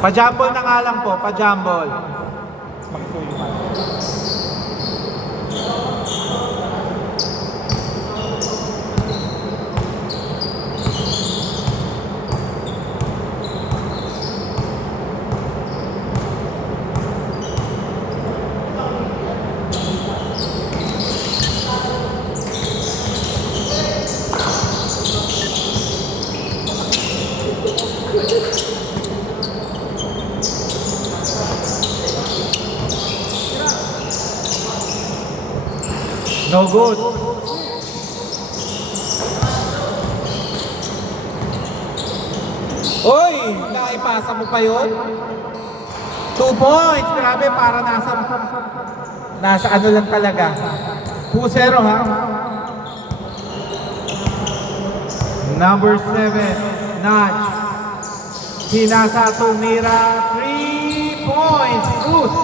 Pa-jumble na nga lang po, pa-jumble. No good. Oy, naipasa mo pa yun? 2 points. Grabe, para nasa ano lang talaga. 2-0 ha. Number 7, Notch. Hinasa tumira 3 points. Cruz.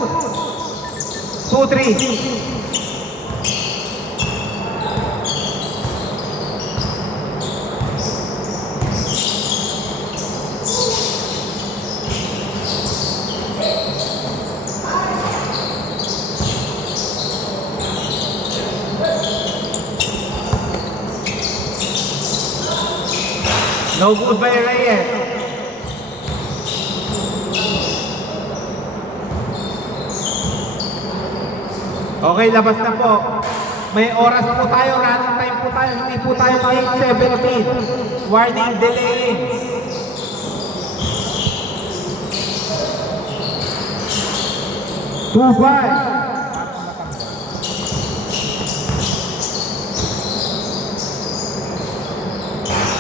2-3. No good by Reyes. Okay, labas na po. May oras po tayo, running time po tayo. Hindi po tayo 8:17. Warning, delaying. Two five.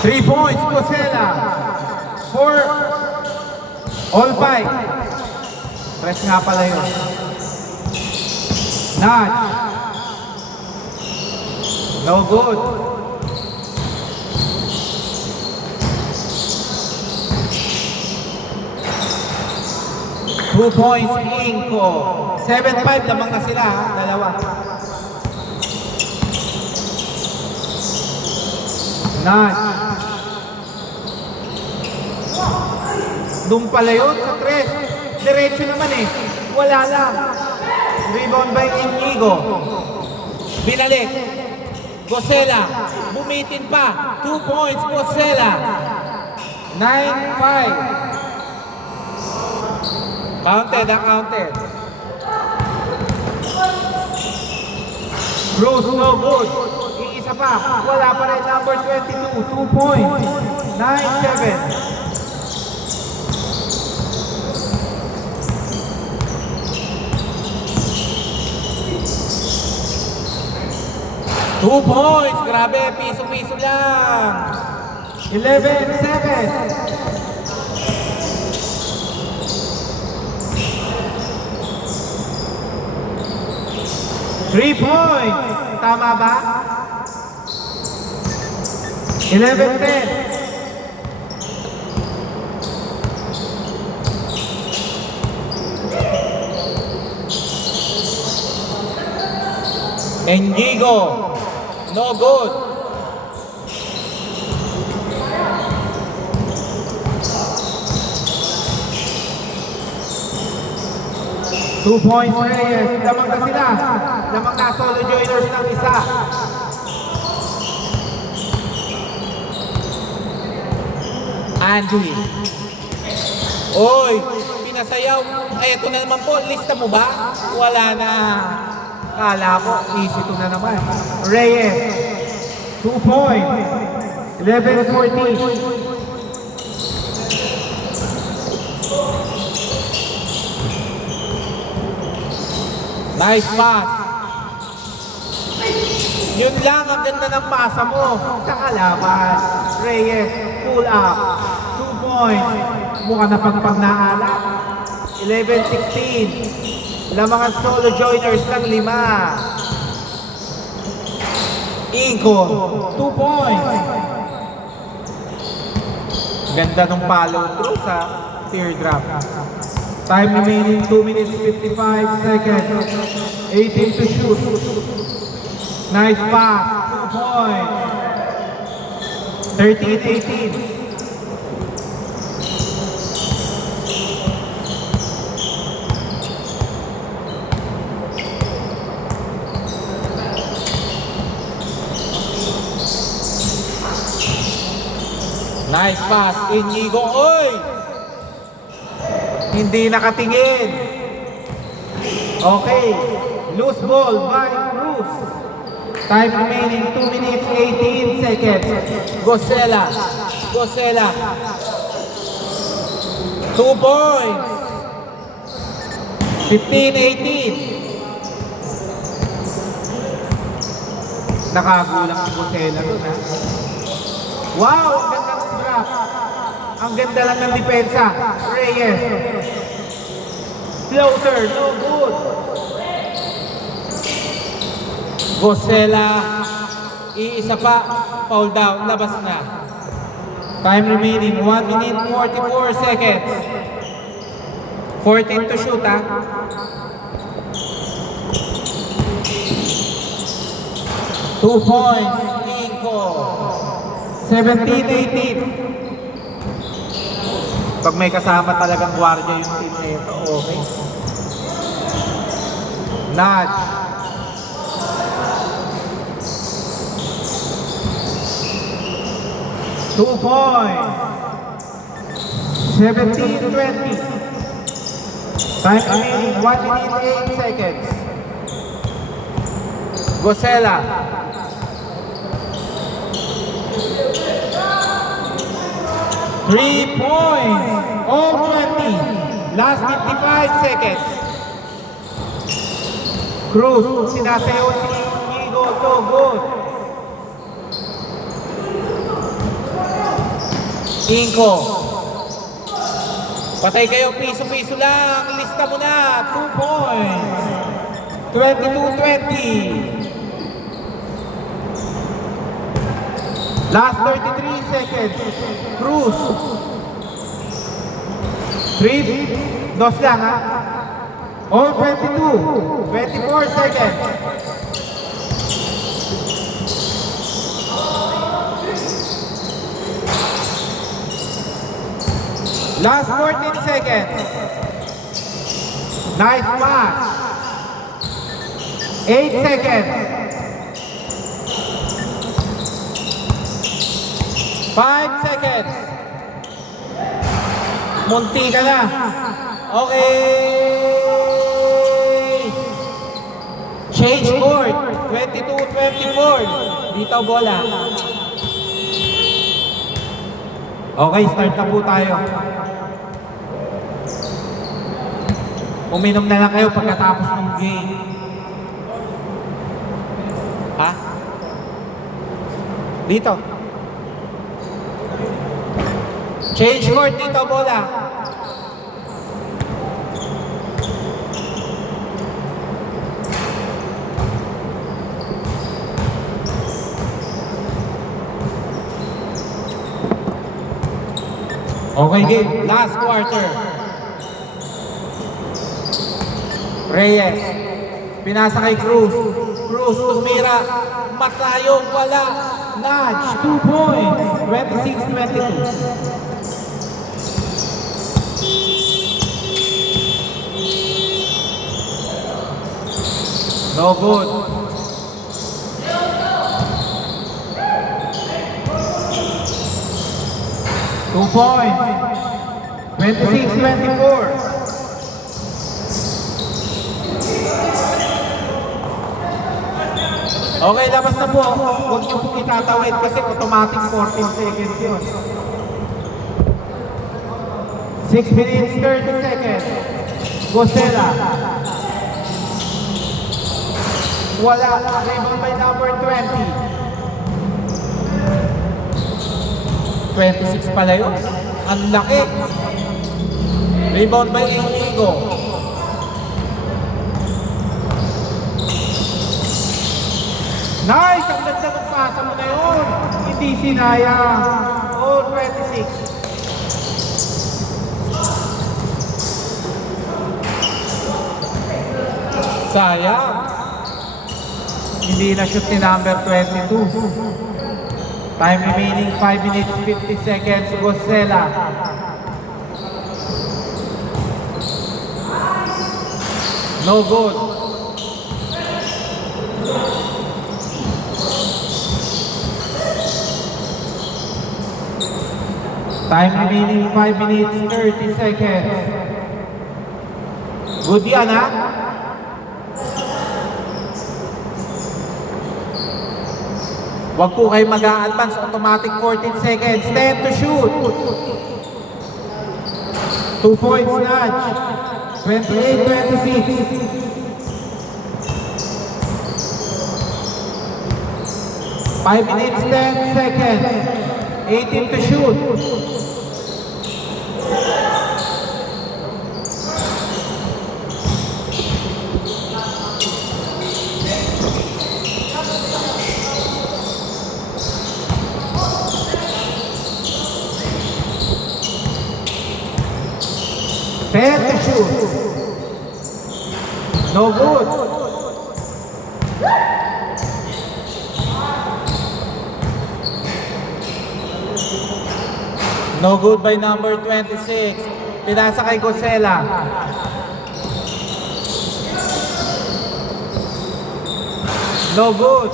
3 points, Cosela. 4. All five. Press nga pala yun. Notch. No good. Two points, Inko. 7-5, lamang na sila, ha? Dalawa. Notch. Doon pala yun sa 3. Diretso naman eh. Wala lang. Rebound by Inigo. Binalik. Gosela. Bumitin pa. 2 points. Gosela. 9-5. Counted. Counted. Bruce, no good. Iisa pa. Wala pa rin. Number 22. 2 points. 9-7. 2 points. Grabe, piso-piso lang. 11-7. 3 points. Tama ba? 11-10. Engigo. No good. Two points, Reyes. Lamang na sila. Lamang na solo joiners ng isa. Andy. Oy, pinasayaw. Ay, ito na naman po. Lista mo ba? Wala na. Kala ko, easy to na naman. Reyes, 2 points. 11-14. Nice pass. Yun lang, ang ganda ng pasa mo sa kalaban. Reyes, pull up. 2 points. Mukha na pagpag-naalap. 11-16. Lamang ang solo joiners ng 5. Inko, 2 points. Ganda ng follow through sa teardrop. Time remaining 2 minutes 55 seconds. 18 to shoot. Nice pass, 2 points. 13-18. Nice pass. Inigo. Oy! Hindi nakatingin. Okay. Loose ball by Cruz. Time remaining 2 minutes 18 seconds. Gosela. Gosela. 2 points. 15-18. Nakagulang si Gosela doon, ha? Wow! Ang ganda ng drop. Ang ganda lang ng depensa. Reyes. Floater. No good. Gosela. Iisa pa. Foul down. Labas na. Time remaining 1 minute 44 seconds. 14 to shoot, ha? 2 points. Inko. 17-18. Pag may kasama talagang gwardiya yung team na ito, okay. Nudge. Two points. 17-20. Time remaining 1 minute 8 seconds. Gosela. Three points. All 20. Last 55 seconds. Cruz. Sinasayaw si Inigo. So good. Inko. Patay kayo. Piso-piso lang. Lista mo na. 2 points. 22-20. Last 33 seconds. Cruz. 3. Dos lang, ha? All 22. 24 seconds. Last 14 seconds. Nice pass. 8 seconds. 5 seconds. Munti ka na. Okay. Change court. 22-24. Dito bola. Okay, start na po tayo. Uminom na lang kayo pagkatapos ng game. Ha? Dito. Change court dito, bola. Okay, game. Last quarter. Reyes. Pinasa kay Cruz. Cruz tumira. Matayong wala. Nudge. 2 points. 26-22. No good. Two points. 26-24. Okay, labas na po. Huwag niyo po itatawid kasi automatic 14 seconds yun. 6 minutes 30 seconds. Gosela. Wala. Rebound by number 20. 26 pala yun. Ang laki. Rebound by Inigo. Nice! Ang ganda ng pasa mo na yun. Hindi sinayang. All 26. Sayang. Hindi na shoot ni number 22. Time remaining 5 minutes 50 seconds. Gosela. No good. Time remaining 5 minutes, 30 seconds. Good yan, ha? Huwag po kayo mag-a-advance. Automatic 14 seconds. 10 to shoot. 2 points nudge. 28-26. 5 minutes, 10 seconds. 18 to shoot. Ten to shoot. No good. No good by number 26. Pinasa kay Gosela. No good.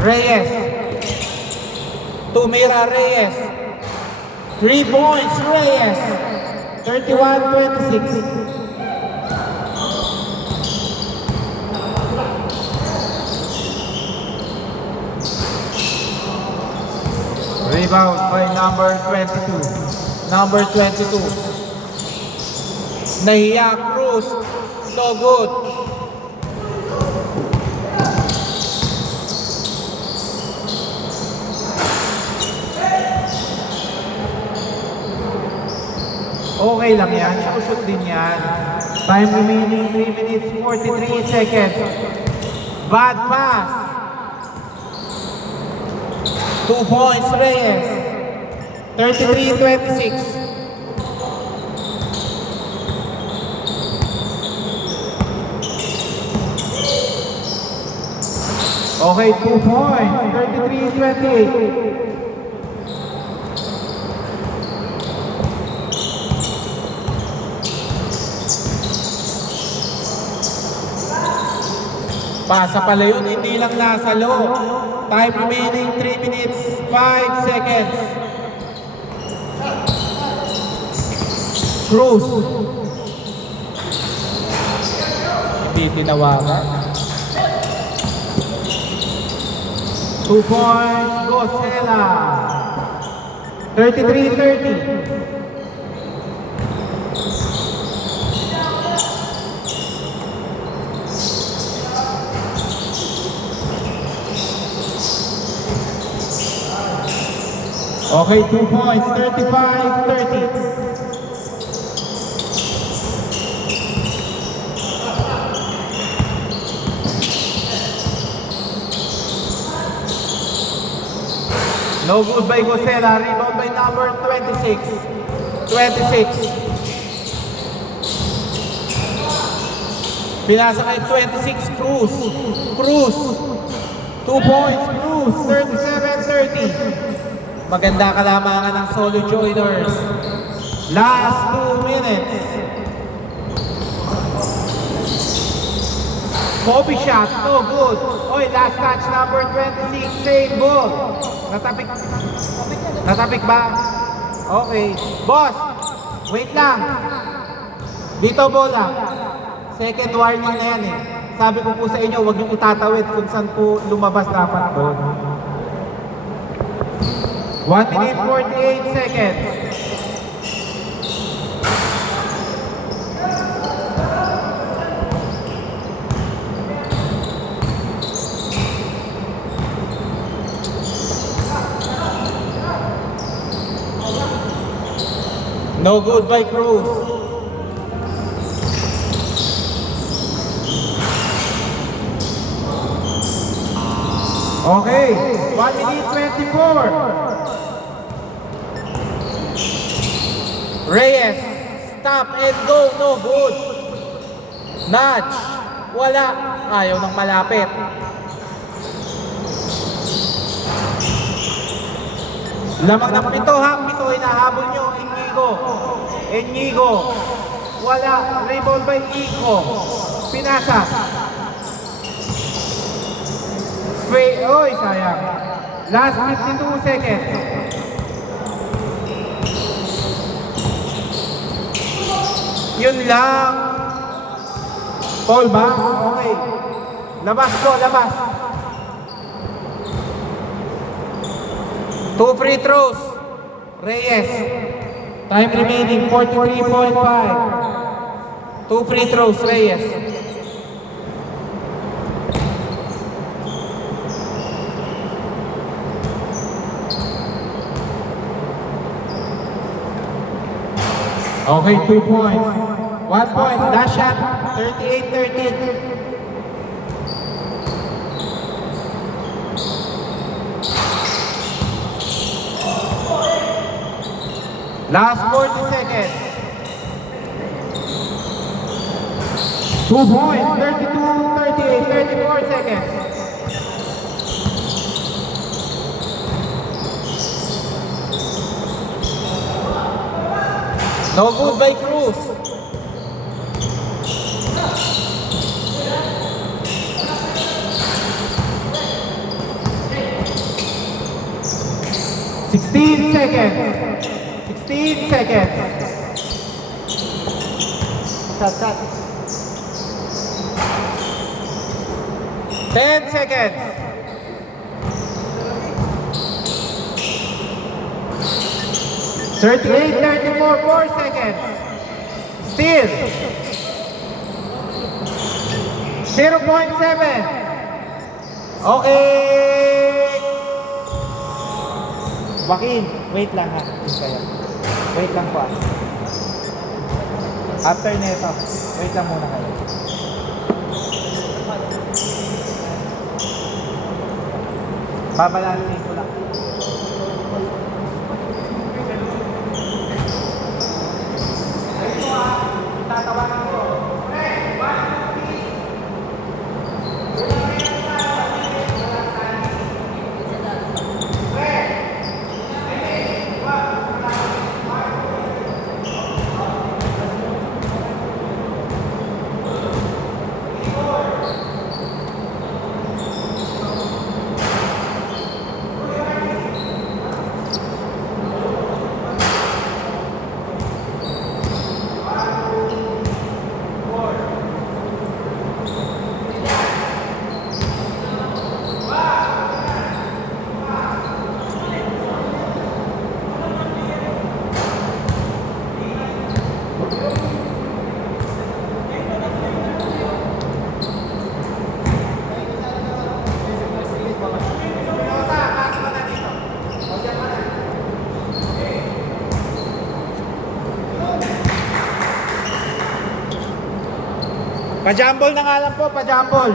Reyes. Tumira Reyes. 3 points Reyes. 31-26. Rebound by number 22. Number 22. Nahiya Cruz. No good. Okay lang yan. Shoot din yan. Time remaining 3 minutes 43 seconds. Bad pass. 2 points Reyes. 33-26. Okay, 2 points. 33-28. Pasa pala yun, hindi lang nasa loob. Time remaining 3 minutes, 5 seconds. Cruz. Hindi tinawagan. 2 points, Gosela. 33-30. Okay, 2 points, 35-30. No good by Gosela, rebound by number 26. 26. Pinasa kay 26, Cruz. Cruz. 2 points, Cruz, 37-30. Maganda kalamangan ng Solo Joiners. Last 2 minutes. Kobe shot, no good. Oy, last touch number 26, same ball. Natapik ba? Okay. Boss, wait lang. Dito bola. Second warning na yan eh. Sabi ko po sa inyo, huwag niyong itatawid kung saan po lumabas dapat doon. 1 minute 48 seconds. No good by Cruz. Okay, 1 minute 24. Reyes, stop and go, no good. Nudge, wala. Ayaw ng malapit. Lamang ng pito ha, pito hinahabol nyo, Inigo. Wala, rebound by Iko. Pinasa. Oy, sayang. Last 52 seconds. Yun lang. Paul ba? Okay. Labas ko, labas. 2 free throws. Reyes. Time remaining, 43.5. 2 free throws, Reyes. Okay, 2 points. 1 point, last shot, 38-13. Last 40 seconds. 2 points, 32-38, 34 seconds. No good by Cruz. Seconds. 16 seconds. Shot. 10 seconds. 38-34, 4 seconds. Still. 0.7. Okay. Joaquin, wait lang ha. Wait lang po. After nito, wait lang muna kayo. Babalansin ko lang. Tatawagan ko. Pa-jumble na nga lang po, pa-jumble.